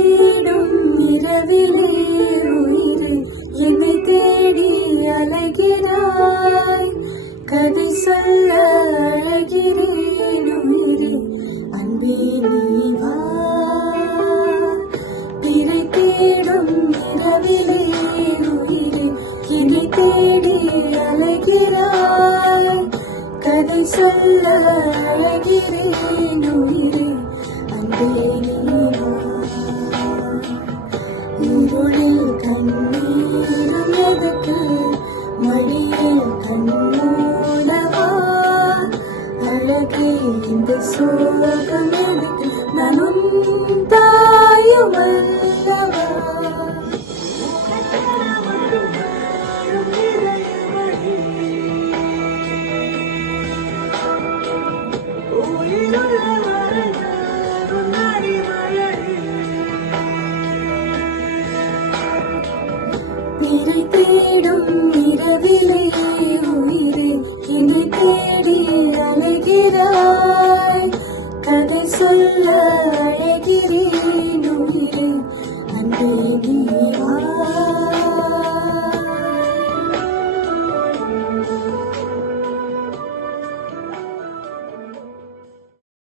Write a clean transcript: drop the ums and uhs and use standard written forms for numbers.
தேடும் இரவிலே உயிரே என்னை தேடி அலைகிறாய். கதை சொல்ல அழகிறேன் உயிரே அன்பே நீ வா. பிறை தேடும் இரவிலே உயிரே என்னை தேடி அலைகிறாய். கதை சொல்ல அழகிறேன் உயிரே அன்பே நீ வா. இருளில் கண்ணீரும் எதற்கு மடியில் கண்ணூடவா. அழகே இந்த சோகம் எதற்கு நானும் தாயும் அல்லவா. பிறை தேடும் இரவிலே உயிரே என்னை தேடி அலைகிறாய். கதை சொல்ல அழகிறேன் உயிரே அன்பே நீ